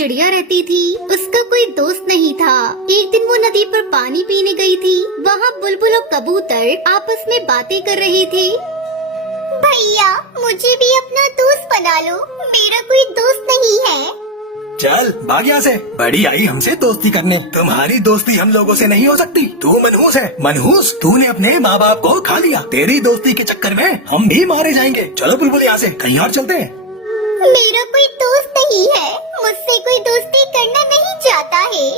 चिड़िया रहती थी। उसका कोई दोस्त नहीं था। एक दिन वो नदी पर पानी पीने गई थी। वहाँ बुलबुल और कबूतर आपस में बातें कर रहे थे। भैया, मुझे भी अपना दोस्त बना लो, मेरा कोई दोस्त नहीं है। चल भाग यहाँ से। बड़ी आई हमसे दोस्ती करने। तुम्हारी दोस्ती हम लोगों से नहीं हो सकती। तू मनहूस है। मनहूस, तूने अपने माँ बाप को खा लिया। तेरी दोस्ती के चक्कर में हम भी मारे जाएंगे। चलो बुलबुल यहाँ से कहीं और चलते हैं। मेरा कोई दोस्त नहीं है, मुझसे कोई दोस्ती करना नहीं चाहता है।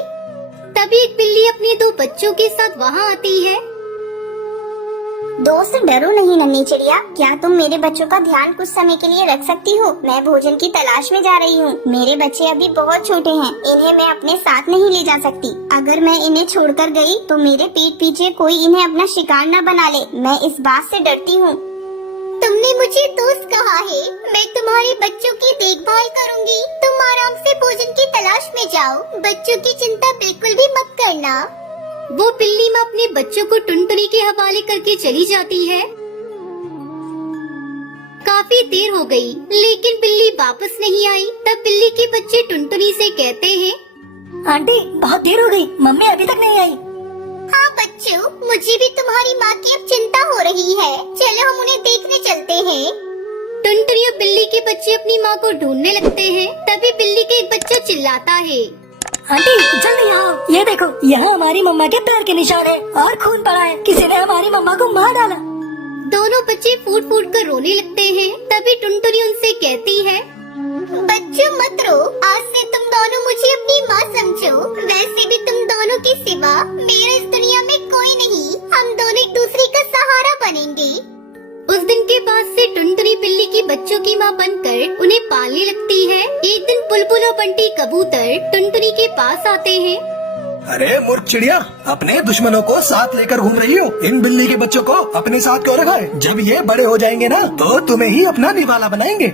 तभी एक बिल्ली अपने दो बच्चों के साथ वहाँ आती है। दोस्त डरो नहीं नन्ही चिड़िया, क्या तुम मेरे बच्चों का ध्यान कुछ समय के लिए रख सकती हो? मैं भोजन की तलाश में जा रही हूँ। मेरे बच्चे अभी बहुत छोटे हैं, इन्हें मैं अपने साथ नहीं ले जा सकती। अगर मैं इन्हें छोड़कर गई तो मेरे पीठ पीछे कोई इन्हें अपना शिकार न बना ले। मैं इस बात से डरती हूँ। तुमने मुझे दोस्त कहा है, मैं तुम्हारे बच्चों की देखभाल करूँगी। तुम आराम से भोजन की तलाश में जाओ, बच्चों की चिंता बिल्कुल भी मत करना। वो बिल्ली माँ अपने बच्चों को टुनटुनी के हवाले करके चली जाती है। काफी देर हो गई, लेकिन बिल्ली वापस नहीं आई। तब बिल्ली के बच्चे टुनटुनी से कहते हैं, आंटी बहुत देर हो गई, मम्मी अभी तक नहीं आई। हाँ बच्चों, मुझे भी तुम्हारी माँ की अब चिंता हो रही है। चलो हम उन्हें देखने चलते हैं। टुनटुनी और बिल्ली के बच्चे अपनी माँ को ढूंढने लगते हैं। तभी बिल्ली का एक बच्चा चिल्लाता है, आंटी जल्दी आओ, ये देखो यहाँ हमारी मम्मा के पैर के निशान है और खून पड़ा है। किसी ने हमारी मम्मा को मार डाला। दोनों बच्चे फूट फूट कर रोने लगते हैं। तभी टुनटुनी उनसे कहती है, बच्चों मत रो, आज से तुम दोनों मुझे अपनी माँ समझो। वैसे भी तुम दोनों के सिवा मेरा इस दुनिया में कोई नहीं। हम दोनों एक दूसरे का सहारा बनेंगे। उस दिन के बाद से टुनटुनी बिल्ली की बच्चों की माँ बनकर उन्हें पालने लगती है। एक दिन बुलबुल और बंटी कबूतर टुनटुनी के पास आते हैं। अरे मूर्ख चिड़िया, अपने दुश्मनों को साथ लेकर घूम रही हो। इन बिल्ली के बच्चों को अपने साथ क्यों रखा है? जब ये बड़े हो जाएंगे ना तो तुम्हें ही अपना निवाला बनाएंगे।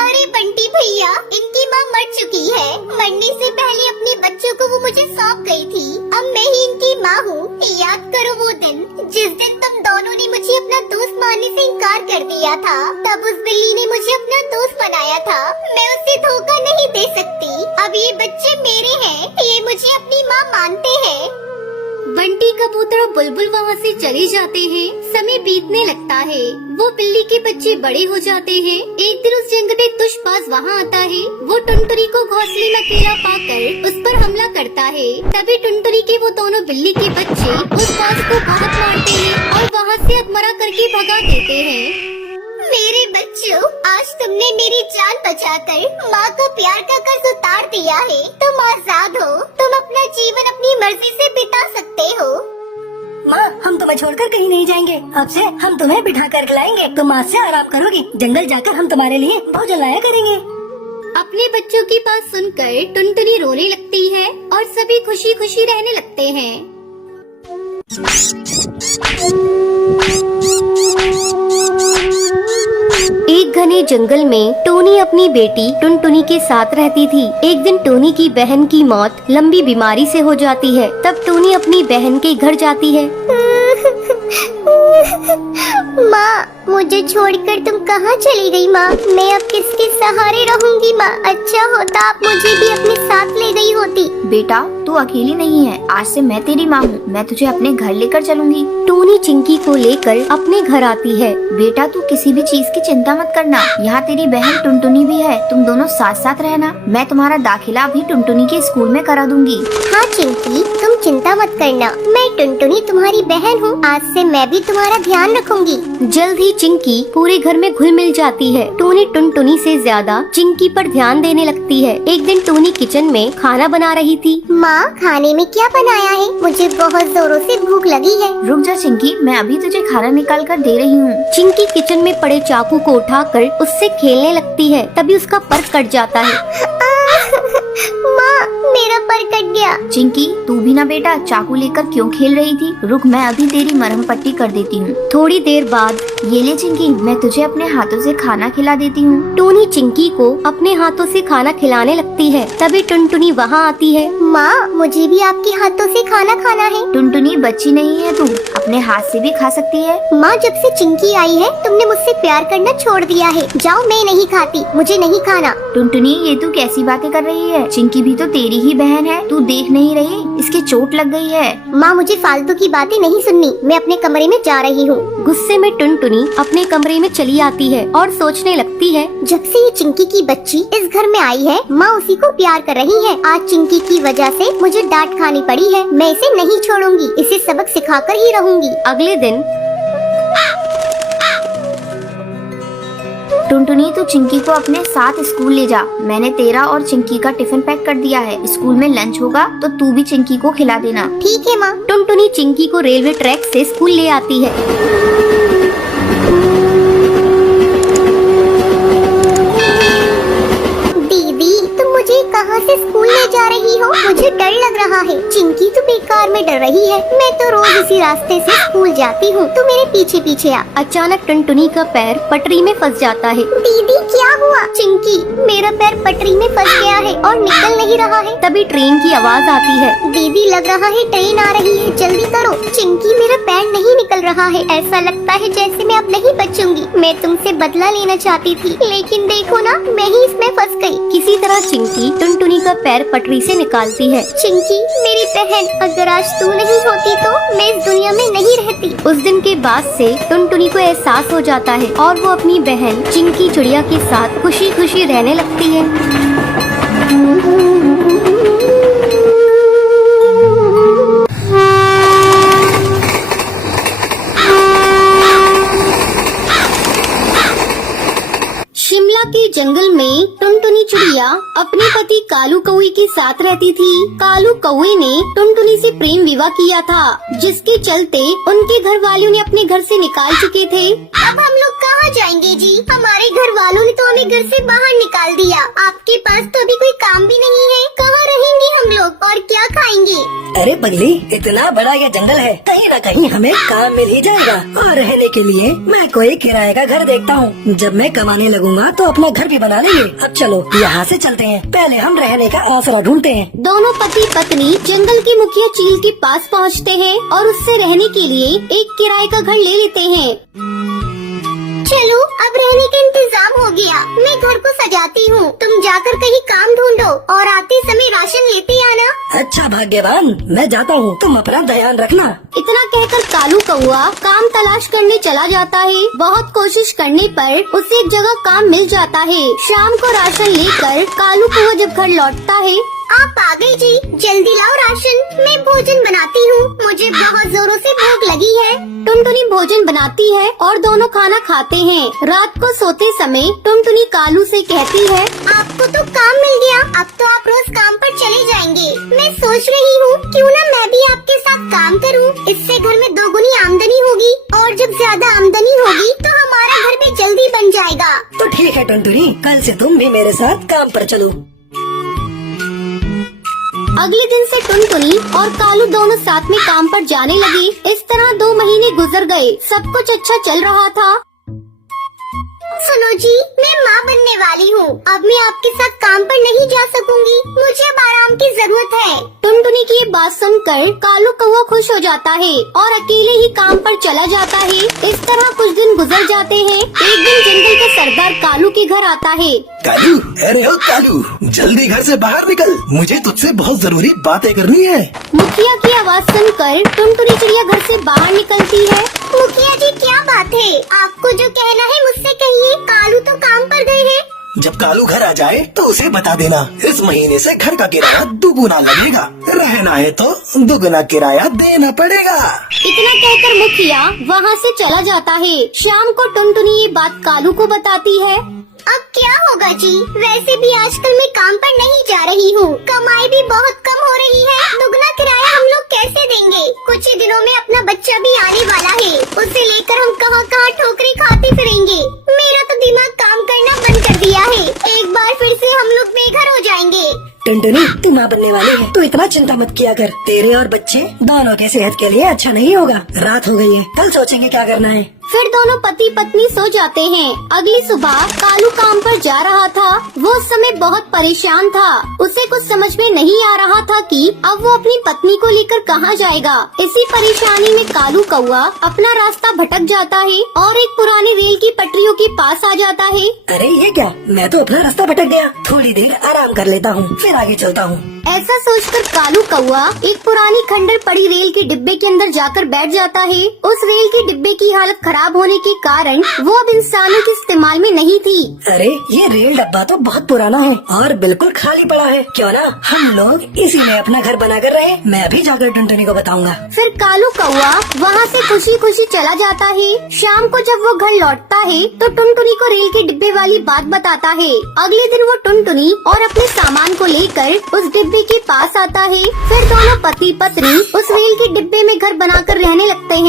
अरे बंटी भैया, इनकी माँ मर चुकी है। मरने से पहले अपने बच्चों को वो मुझे सौंप गई थी। अब मैं ही इनकी माँ हूँ। याद करो वो दिन, जिस दिन तुम दोनों ने मुझे अपना दोस्त मानने से इनकार कर दिया था। तब उस बिल्ली ने मुझे अपना दोस्त बनाया था। मैं उसे धोखा नहीं दे सकती। अब ये बच्चे मेरे हैं, ये मुझे अपनी माँ मानते हैं। बंटी कबूतर और बुलबुल वहाँ से चले जाते हैं। समय बीतने लगता है। वो बिल्ली के बच्चे बड़े हो जाते हैं। एक दिन उस जंगली दुष्पास वहाँ आता है। वो टुनटुनी को घोंसले में अकेला पाकर उस पर हमला करता है। तभी टुनटुनी के वो दोनों बिल्ली के बच्चे उस बाज को बहुत मारते हैं और वहाँ से अधमरा करके भगा देते हैं। मेरे बच्चों, आज तुमने मेरी जान बचाकर माँ का प्यार का कर्ज उतार दिया है। तुम आजाद हो। तुम अपना जीवन अपनी मर्जी से बिता सकते हो। माँ, हम तुम्हें छोड़कर कहीं नहीं जाएंगे। अब से हम तुम्हें बिठा कर खिलाएंगे। तुम आज से आराम करोगी। जंगल जाकर हम तुम्हारे लिए भोजन लाया करेंगे। अपने बच्चों की बात सुनकर टुनटुनी रोने लगती है और सभी खुशी खुशी रहने लगते हैं। एक घने जंगल में टोनी अपनी बेटी टुनटुनी के साथ रहती थी। एक दिन टोनी की बहन की मौत लंबी बीमारी से हो जाती है। तब टोनी अपनी बहन के घर जाती है। माँ, मुझे छोड़कर तुम कहाँ चली गई माँ? मैं अब किसके सहारे रहूंगी माँ? अच्छा होता आप मुझे भी अपने साथ ले गई होती। बेटा, तू अकेली नहीं है। आज से मैं तेरी माँ हूँ। मैं तुझे अपने घर लेकर चलूंगी। टोनी चिंकी को लेकर अपने घर आती है। बेटा, तू किसी भी चीज की चिंता मत करना। यहाँ तेरी बहन टुनटुनी भी है। तुम दोनों साथ साथ रहना। मैं तुम्हारा दाखिला भी टुनटुनी के स्कूल में करा दूंगी। हाँ चिंकी, तुम चिंता मत करना। मैं टुनटुनी तुम्हारी बहन हूँ। आज से मैं भी तुम्हारा ध्यान रखूंगी। जल्द ही चिंकी पूरे घर में घुल मिल जाती है। टोनी टुनटुनी से ज्यादा चिंकी पर ध्यान देने लगती है। एक दिन टोनी किचन में खाना बना रही थी। माँ, खाने में क्या बनाया है? मुझे बहुत जोरों से भूख लगी है। रुक जा चिंकी, मैं अभी तुझे खाना निकाल कर दे रही हूँ। चिंकी किचन में पड़े चाकू को उठाकर उससे खेलने लगती है। तभी उसका पर कट जाता है। माँ, मेरा पर कट गया। गया। चिंकी, तू भी ना बेटा चाकू लेकर क्यों खेल रही थी? रुक, मैं अभी तेरी मरहम पट्टी कर देती हूँ। थोड़ी देर बाद ये ले चिंकी, मैं तुझे अपने हाथों से खाना खिला देती हूँ। टूनी चिंकी को अपने हाथों से खाना खिलाने लगती है। तभी टुनटुनी वहाँ आती है। माँ, मुझे भी आपके हाथों से खाना खाना है। टुनटुनी, बच्ची नहीं है तू, अपने हाथ से भी खा सकती है। माँ, जब से चिंकी आई है तुमने मुझसे प्यार करना छोड़ दिया है। जाओ, मैं नहीं खाती, मुझे नहीं खाना। टुनटुनी, ये तू कैसी बातें कर रही है? चिंकी भी तो तेरी ही बहन है, तू देख नहीं रही इसके चोट लग गई है। माँ, मुझे फालतू की बातें नहीं सुननी, मैं अपने कमरे में जा रही हूँ। गुस्से में टुनटुनी अपने कमरे में चली आती है और सोचने लगती है। जब से ये चिंकी की बच्ची इस घर में आई है, माँ उसी को प्यार कर रही है। आज चिंकी की वजह से मुझे डांट खानी पड़ी है। मैं इसे नहीं छोड़ूंगी, इसे सबक सिखाकर ही रहूंगी। अगले दिन टुनटुनी, तू चिंकी को अपने साथ स्कूल ले जा। मैंने तेरा और चिंकी का टिफिन पैक कर दिया है। स्कूल में लंच होगा तो तू भी चिंकी को खिला देना। ठीक है माँ। टुनटुनी चिंकी को रेलवे ट्रैक से स्कूल ले आती है। दीदी, तुम मुझे कहाँ से स्कूल ले जा रही हो? मुझे डर लग रहा है। चिंकी तो बेकार में डर रही है। मैं तो रोज इसी रास्ते से स्कूल जाती हूँ। तू मेरे पीछे पीछे आ। अचानक टुनटुनी का पैर पटरी में फंस जाता है। दीदी, क्या हुआ? चिंकी, मेरा पैर पटरी में फंस गया है और निकल नहीं रहा है। तभी ट्रेन की आवाज आती है। दीदी, लग रहा है ट्रेन आ रही है, जल्दी करो। चिंकी, मेरा पैर नहीं निकल रहा है। ऐसा लगता है जैसे मैं अब नहीं बचूंगी। मैं तुमसे बदला लेना चाहती थी, लेकिन देखो ना, मैं ही इसमें फंस गई। किसी तरह चिंकी टुनटुनी का पैर पटरी से निकालती है। चिंकी, मेरी बहन, अगर आज तू नहीं होती तो मैं इस दुनिया में नहीं रहती। उस दिन के बाद से टुनटुनी को एहसास हो जाता है और वो अपनी बहन चिंकी चिड़िया के साथ खुशी खुशी रहने लगती है। शिमला के जंगल में टुनटुनी चिड़िया अपने पति कालू कौवे के साथ रहती थी। कालू कौवे ने टुनटुनी से प्रेम विवाह किया था, जिसके चलते उनके घर वालों ने अपने घर से निकाल चुके थे। अब हम लोग कहाँ जाएंगे जी? हमारे घर वालों ने तो हमें घर से बाहर निकाल दिया। आपके पास तो अभी कोई काम भी नहीं है। कहाँ रहेंगे हम लोग और क्या खाएंगे? अरे पगली, इतना बड़ा ये जंगल है, कहीं न कहीं हमें काम मिल ही जाएगा। और रहने के लिए मैं कोई किराए का घर देखता हूँ। जब मैं कमाने लगूंगा तो अपना घर भी बना लेंगे। अब चलो यहाँ से चलते हैं, पहले हम रहने का आसरा ढूंढते हैं। दोनों पति पत्नी जंगल के मुखिया चील के पास पहुँचते हैं और उससे रहने के लिए एक किराए का घर ले लेते हैं। चलो, अब रहने का इंतजाम हो गया। मैं घर को सजाती हूँ, तुम जाकर कहीं काम ढूंढो और आते समय राशन लेते आना। अच्छा भाग्यवान, मैं जाता हूँ, तुम अपना ध्यान रखना। इतना कहकर कालू कौवा काम तलाश करने चला जाता है। बहुत कोशिश करने पर उसे एक जगह काम मिल जाता है। शाम को राशन लेकर कालू कौवा जब घर लौटता है। आप आ गए जी, जल्दी लाओ राशन, मैं भोजन बनाती हूँ। मुझे बहुत जोरों से भूख लगी है। टुनटुनी भोजन बनाती है और दोनों खाना खाते हैं। रात को सोते समय टुनटुनी कालू से कहती है, आपको तो काम मिल गया, अब तो आप रोज काम पर चले जाएंगे। मैं सोच रही हूँ क्यों न मैं भी आपके साथ काम करूँ। इससे घर में दोगुनी आमदनी होगी और जब ज्यादा आमदनी होगी तो हमारा घर भी जल्दी बन जाएगा। तो ठीक है टुनटुनी, कल से तुम भी मेरे साथ काम पर चलो। अगले दिन से टुनटुनी और कालू दोनों साथ में काम पर जाने लगे। इस तरह 2 महीने गुजर गए। सब कुछ अच्छा चल रहा था। सुनो जी, मैं माँ बनने वाली हूँ। अब मैं आपके साथ काम पर नहीं जा सकूंगी, मुझे अब आराम की जरूरत है। टुनटुनी की ये बात सुनकर कालू कौवा खुश हो जाता है और अकेले ही काम पर चला जाता है। इस तरह कुछ दिन गुजर जाते हैं। एक दिन जंगल का सरदार कालू के घर आता है। कालू, अरे ओ कालू, जल्दी घर से बाहर निकल, मुझे तुझसे बहुत जरूरी बातें करनी है। मुखिया की आवाज सुनकर टुनटुनी चिड़िया घर से बाहर निकलती है। मुखिया जी, क्या बात है? आपको जो कहना है मुझसे कहिए। कालू तो काम पर गए हैं। जब कालू घर आ जाए तो उसे बता देना, इस महीने से घर का किराया दुगुना लगेगा। रहना है तो दुगुना किराया देना पड़ेगा। इतना कहकर मुखिया वहाँ से चला जाता है। शाम को टुनटुनी ये बात कालू को बताती है। अब क्या होगा जी? वैसे भी आजकल मैं काम पर नहीं जा रही हूँ, कमाई भी बहुत कम हो रही है। दुगना किराया हम लोग कैसे देंगे? कुछ ही दिनों में अपना बच्चा भी आने वाला है, उसे लेकर हम कहाँ कहाँ ठोकरें खाते फिरेंगे। मेरा तो दिमाग काम करना बंद कर दिया है। एक बार फिर से हम लोग बेघर हो जाएंगे। टुनटुनी, तुम माँ बनने वाली है, तो इतना चिंता मत किया कर। तेरे और बच्चे दोनों के सेहत के लिए अच्छा नहीं होगा। रात हो गई है, कल सोचेंगे क्या करना है। फिर दोनों पति पत्नी सो जाते हैं। अगली सुबह कालू काम पर जा रहा था। वो उस समय बहुत परेशान था। उसे कुछ समझ में नहीं आ रहा था कि अब वो अपनी पत्नी को लेकर कहाँ जाएगा। इसी परेशानी में कालू कौआ अपना रास्ता भटक जाता है और एक पुरानी रेल की पटरियों के पास आ जाता है। अरे ये क्या, मैं तो अपना रास्ता भटक गया। थोड़ी देर आराम कर लेता हूँ, फिर आगे चलता हूँ। ऐसा सोचकर कालू कौआ एक पुरानी खंडर पड़ी रेल के डिब्बे के अंदर जाकर बैठ जाता है। उस रेल के डिब्बे की हालत खराब होने के कारण वो अब इंसानों के इस्तेमाल में नहीं थी। अरे ये रेल डब्बा तो बहुत पुराना है और बिल्कुल खाली पड़ा है। क्यों ना हम लोग इसी में अपना घर बना कर रहे। मैं अभी जाकर टुनटुनी को बताऊंगा। फिर कालू कौआ वहाँ से खुशी खुशी चला जाता है। शाम को जब वो घर लौटता है तो टुनटुनी को रेल के डिब्बे वाली बात बताता है। अगले दिन वो टुनटुनी और अपने सामान को लेकर उस डिब्बे के पास आता है। फिर दोनों पति पत्नी उस रेल के डिब्बे में घर बनाकर रहने लगते हैं।